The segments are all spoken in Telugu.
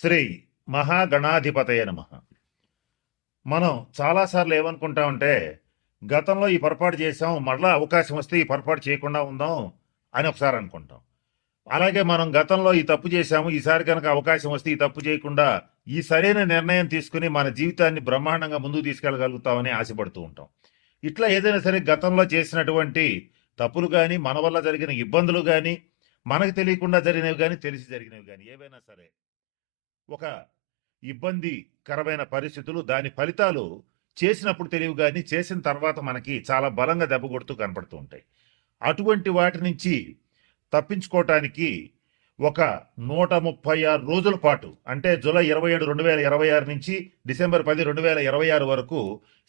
శ్రీ మహాగణాధిపతయ నమః. మనం చాలాసార్లు ఏమనుకుంటామంటే, గతంలో ఈ పొరపాటు చేసాం, మరలా అవకాశం వస్తే ఈ పొరపాటు చేయకుండా ఉందాం అని ఒకసారి అనుకుంటాం. అలాగే మనం గతంలో ఈ తప్పు చేశాము, ఈసారి కనుక అవకాశం వస్తే ఈ తప్పు చేయకుండా ఈ సరైన నిర్ణయం తీసుకుని మన జీవితాన్ని బ్రహ్మాండంగా ముందుకు తీసుకెళ్ళగలుగుతామని ఆశపడుతూ ఉంటాం. ఇట్లా ఏదైనా సరే గతంలో చేసినటువంటి తప్పులు కానీ, మన వల్ల జరిగిన ఇబ్బందులు కానీ, మనకు తెలియకుండా జరిగినవి కానీ, తెలిసి జరిగినవి కానీ ఏవైనా సరే ఒక ఇబ్బందికరమైన పరిస్థితులు, దాని ఫలితాలు చేసినప్పుడు తెలియవు గాని, చేసిన తర్వాత మనకి చాలా బలంగా దెబ్బ కొడుతూ కనపడుతూ ఉంటాయి. అటువంటి వాటి నుంచి తప్పించుకోవటానికి ఒక 136 రోజుల పాటు, అంటే జూలై 27, 2026 నుంచి డిసెంబర్ 10, 2026 వరకు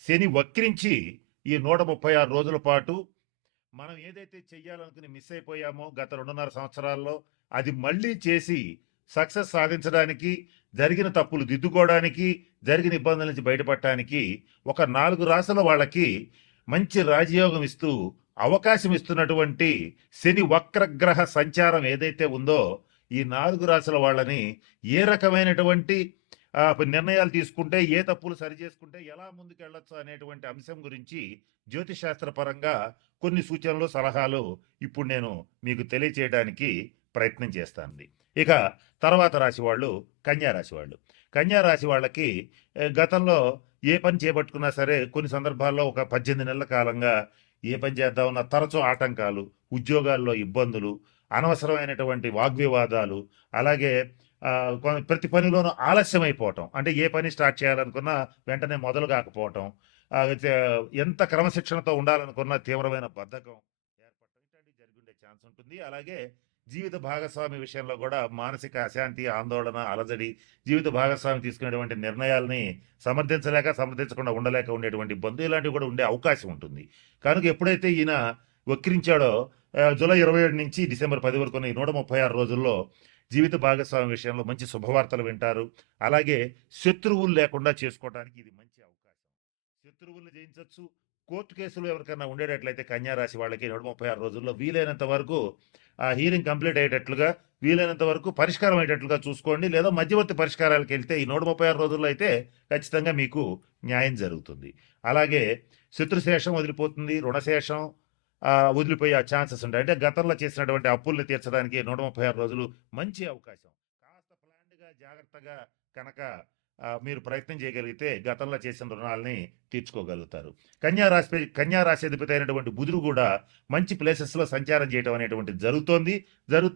శని వక్రించి ఈ 136 రోజుల పాటు మనం ఏదైతే చెయ్యాలనుకుని మిస్ అయిపోయామో గత 2.5 సంవత్సరాల్లో, అది మళ్ళీ చేసి సక్సెస్ సాధించడానికి, జరిగిన తప్పులు దిద్దుకోవడానికి, జరిగిన ఇబ్బందుల నుంచి బయటపడటానికి ఒక 4 రాసుల వాళ్ళకి మంచి రాజయోగం ఇస్తూ అవకాశం ఇస్తున్నటువంటి శని వక్రగ్రహ సంచారం ఏదైతే ఉందో, ఈ 4 రాసుల వాళ్ళని ఏ రకమైనటువంటి నిర్ణయాలు తీసుకుంటే, ఏ తప్పులు సరిచేసుకుంటే ఎలా ముందుకెళ్ళొచ్చు అనేటువంటి అంశం గురించి జ్యోతిశాస్త్ర పరంగా కొన్ని సూచనలు, సలహాలు ఇప్పుడు నేను మీకు తెలియచేయడానికి ప్రయత్నం చేస్తానండి. ఇక తర్వాత రాశి వాళ్ళు కన్యా రాశి వాళ్ళు. కన్యా రాశి వాళ్ళకి గతంలో ఏ పని చేపట్టుకున్నా సరే కొన్ని సందర్భాల్లో ఒక 18 నెలల కాలంగా ఏ పని చేద్దామన్నా తరచూ ఆటంకాలు, ఉద్యోగాల్లో ఇబ్బందులు, అనవసరమైనటువంటి వాగ్వివాదాలు, అలాగే ప్రతి పనిలోనూ ఆలస్యం అయిపోవటం. అంటే ఏ పని స్టార్ట్ చేయాలనుకున్నా వెంటనే మొదలు కాకపోవటం, ఎంత క్రమశిక్షణతో ఉండాలనుకున్న తీవ్రమైన బద్ధకం ఏర్పడటం, ఇట్లాంటివి జరిగి ఉండే ఛాన్స్ ఉంటుంది. అలాగే జీవిత భాగస్వామి విషయంలో కూడా మానసిక అశాంతి, ఆందోళన, అలజడి, జీవిత భాగస్వామి తీసుకునేటువంటి నిర్ణయాల్ని సమర్థించకుండా ఉండలేక ఉండేటువంటి ఇబ్బంది, ఇలాంటివి కూడా ఉండే అవకాశం ఉంటుంది. కనుక ఎప్పుడైతే ఈయన వక్రించాడో జూలై 27 నుంచి డిసెంబర్ 10 వరకు ఈ 136 రోజుల్లో జీవిత భాగస్వామి విషయంలో మంచి శుభవార్తలు వింటారు. అలాగే శత్రువులు లేకుండా చేసుకోవడానికి ఇది మంచి అవకాశం. శత్రువుల్ని జయించవచ్చు. కోర్టు కేసులు ఎవరికైనా ఉండేటట్లయితే కన్యా రాశి వాళ్ళకి 136 రోజుల్లో వీలైనంత వరకు ఆ హీరింగ్ కంప్లీట్ అయ్యేటట్లుగా, వీలైనంత వరకు పరిష్కారం అయ్యేటట్లుగా చూసుకోండి. లేదా మధ్యవర్తి పరిష్కారాలకు వెళ్తే ఈ 136 రోజుల్లో అయితే ఖచ్చితంగా మీకు న్యాయం జరుగుతుంది. అలాగే శత్రుశేషం వదిలిపోతుంది, రుణశేషం వదిలిపోయే ఛాన్సెస్ ఉంటాయి. అంటే గతంలో చేసినటువంటి అప్పుల్ని తీర్చడానికి 136 రోజులు మంచి అవకాశం. కాస్త ప్లాన్డ్గా, జాగ్రత్తగా కనుక మీరు ప్రయత్నం చేయగలిగితే గతంలో చేసిన రుణాలని తీర్చుకోగలుగుతారు. కన్యా రాశి అధిపతి అయినటువంటి బుధుడు కూడా మంచి ప్లేసెస్లో సంచారం చేయడం అనేటువంటిది జరుగుతోంది.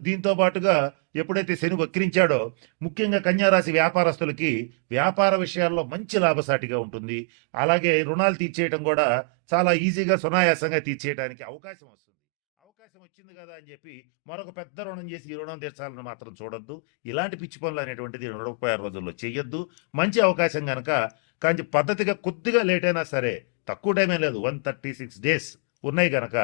దీంతో పాటుగా ఎప్పుడైతే శని వక్రించాడో, ముఖ్యంగా కన్యా రాశి వ్యాపారస్తులకి వ్యాపార విషయాల్లో మంచి లాభసాటిగా ఉంటుంది. అలాగే రుణాలు తీర్చేయడం కూడా చాలా ఈజీగా, సునాయాసంగా తీర్చేయడానికి అవకాశం వస్తుంది. అవకాశం వచ్చింది కదా అని చెప్పి మరొక పెద్ద రుణం చేసి ఈ రుణం తీర్చాలని మాత్రం చూడొద్దు. ఇలాంటి పిచ్చి పనులు అనేటువంటిది 136 రోజుల్లో చెయ్యొద్దు. మంచి అవకాశం కనుక, కానీ పద్ధతిగా కొద్దిగా లేట్ అయినా సరే, తక్కువ టైమే లేదు, 136 డేస్ ఉన్నాయి కనుక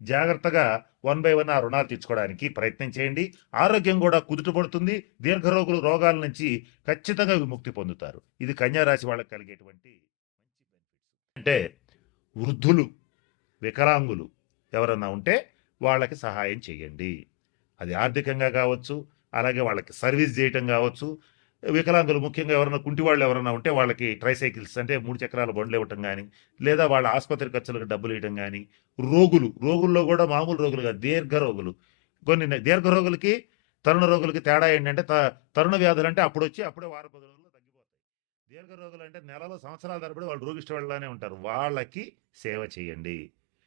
జాగ్రత్తగా 1 by 1 ఆ రుణాలు తీర్చుకోవడానికి ప్రయత్నం చేయండి. ఆరోగ్యం కూడా కుదుటపడుతుంది. రోగాల నుంచి ఖచ్చితంగా విముక్తి పొందుతారు. ఇది కన్యా రాశి వాళ్ళకి కలిగేటువంటి మంచి బెనిఫిట్స్. అంటే వృద్ధులు, వికలాంగులు ఎవరన్నా ఉంటే వాళ్ళకి సహాయం చేయండి. అది ఆర్థికంగా కావచ్చు, అలాగే వాళ్ళకి సర్వీస్ చేయటం కావచ్చు. వికలాంగులు ముఖ్యంగా ఎవరైనా కుంటి వాళ్ళు ఎవరైనా ఉంటే వాళ్ళకి ట్రైసైకిల్స్, అంటే 3 చక్రాల బండ్లు ఇవ్వటం కానీ, లేదా వాళ్ళ ఆసుపత్రి ఖర్చులకు డబ్బులు ఇవ్వటం కానీ. రోగుల్లో కూడా మామూలు రోగులు కాదు, దీర్ఘ రోగులు. కొన్ని దీర్ఘ రోగులకి, తరుణ రోగులకి తేడా ఏంటంటే, తరుణ వ్యాధులు అంటే అప్పుడు వచ్చి అప్పుడే వారం 10 రోజుల్లో తగ్గిపోతాయి. దీర్ఘ రోగులు అంటే నెలలో, సంవత్సరాల తరబడి వాళ్ళు రోగిష్టి వాళ్ళనే ఉంటారు. వాళ్ళకి సేవ చేయండి.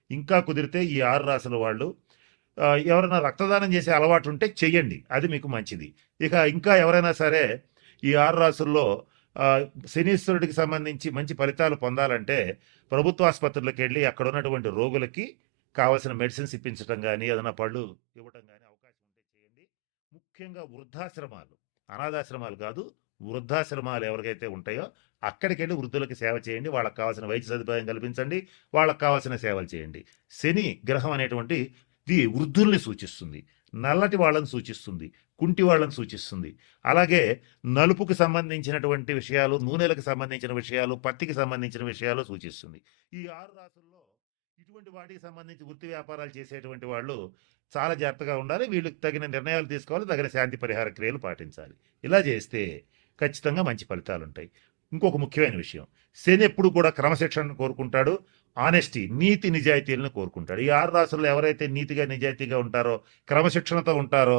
ఇంకా కుదిరితే ఈ 6 రాసుల వాళ్ళు ఎవరైనా రక్తదానం చేసే అలవాటు ఉంటే చెయ్యండి, అది మీకు మంచిది. ఇక ఇంకా ఎవరైనా సరే ఈ 6 రాసుల్లో శనీశ్వరుడికి సంబంధించి మంచి ఫలితాలు పొందాలంటే ప్రభుత్వ ఆసుపత్రులకు వెళ్ళి అక్కడ ఉన్నటువంటి రోగులకి కావాల్సిన మెడిసిన్స్ ఇప్పించడం కానీ, ఏదైనా పళ్ళు ఇవ్వటం కానీ అవకాశం ఉంటే చేయండి. ముఖ్యంగా వృద్ధాశ్రమాలు, అనాథాశ్రమాలు కాదు, వృద్ధాశ్రమాలు ఎవరికైతే ఉంటాయో అక్కడికి వెళ్ళి వృద్ధులకి సేవ చేయండి. వాళ్ళకి కావాల్సిన వైద్య సదుపాయం కల్పించండి, వాళ్ళకి కావాల్సిన సేవలు చేయండి. శని గ్రహం అనేటువంటి వృద్ధుల్ని సూచిస్తుంది, నల్లటి వాళ్ళని సూచిస్తుంది, కుంటి వాళ్ళని సూచిస్తుంది. అలాగే నలుపుకి సంబంధించినటువంటి విషయాలు, నూనెలకు సంబంధించిన విషయాలు, పత్తికి సంబంధించిన విషయాలు సూచిస్తుంది. ఈ 6 రాసుల్లో ఇటువంటి వాటికి సంబంధించి వృత్తి వ్యాపారాలు చేసేటువంటి వాళ్ళు చాలా జాగ్రత్తగా ఉండాలి. వీళ్ళకి తగిన నిర్ణయాలు తీసుకోవాలి, తగిన శాంతి పరిహార క్రియలు పాటించాలి. ఇలా చేస్తే ఖచ్చితంగా మంచి ఫలితాలుంటాయి. ఇంకొక ముఖ్యమైన విషయం, శని ఎప్పుడు కూడా క్రమశిక్షణను కోరుకుంటాడు. ఆనెస్టీ, నీతి నిజాయితీలను కోరుకుంటాడు. ఈ 6 రాసుల్లో ఎవరైతే నీతిగా, నిజాయితీగా ఉంటారో, క్రమశిక్షణతో ఉంటారో,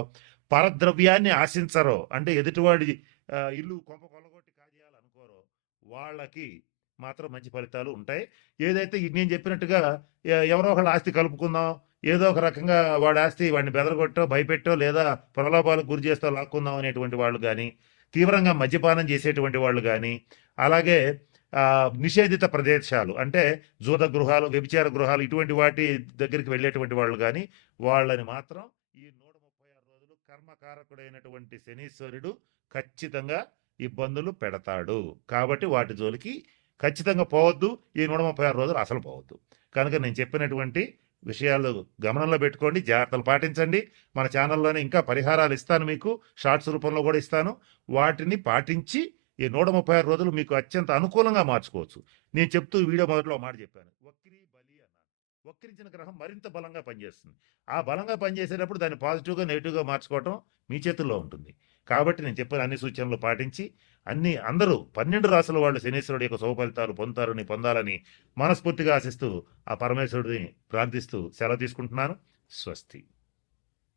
పరద్రవ్యాన్ని ఆశించరో, అంటే ఎదుటివాడి ఇల్లు కొంప కొల్లగొట్టి కాజేయాలనుకోరో, వాళ్ళకి మాత్రం మంచి ఫలితాలు ఉంటాయి. ఏదైతే నేను చెప్పినట్టుగా ఎవరో ఒకళ్ళ ఆస్తి కలుపుకుందాం, ఏదో ఒక రకంగా వాడి ఆస్తి వాడిని బెదరగొట్టో, భయపెట్టో, లేదా ప్రలోభాలకు గురి చేస్తో లాక్కుందాం అనేటువంటి వాళ్ళు గానీ, తీవ్రంగా మద్యపానం చేసేటువంటి వాళ్ళు గానీ, అలాగే నిషేధిత ప్రదేశాలు అంటే జూద గృహాలు, వ్యభిచార గృహాలు ఇటువంటి వాటి దగ్గరికి వెళ్ళేటువంటి వాళ్ళు గానీ, వాళ్ళని మాత్రం ఈ 136 రోజులు కర్మకారకుడైనటువంటి శనీశ్వరుడు ఖచ్చితంగా ఇబ్బందులు పెడతాడు. కాబట్టి వాటి జోలికి ఖచ్చితంగా పోవద్దు. ఈ 136 రోజులు అసలు పోవద్దు. కనుక నేను చెప్పినటువంటి విషయాలు గమనంలో పెట్టుకోండి, జాగ్రత్తలు పాటించండి. మన ఛానల్లోనే ఇంకా పరిహారాలు ఇస్తాను, మీకు షార్ట్స్ రూపంలో కూడా ఇస్తాను. వాటిని పాటించి ఈ 136 రోజులు మీకు అత్యంత అనుకూలంగా మార్చుకోవచ్చు. నేను చెప్తూ వీడియో మొదట్లో మాట చెప్పాను, వక్రీ బలి అన్నాను. వక్రించిన గ్రహం మరింత బలంగా పనిచేస్తుంది. ఆ బలంగా పనిచేసేటప్పుడు దాన్ని పాజిటివ్గా, నెగిటివ్గా మార్చుకోవటం మీ చేతుల్లో ఉంటుంది. కాబట్టి నేను చెప్పిన అన్ని సూచనలు పాటించి అందరూ 12 రాసుల వాళ్ళు శనీశ్వరుడు యొక్క శుభ ఫలితాలు పొందాలని మనస్ఫూర్తిగా ఆశిస్తూ ఆ పరమేశ్వరుడిని ప్రార్థిస్తూ సెలవు తీసుకుంటున్నాను. స్వస్తి.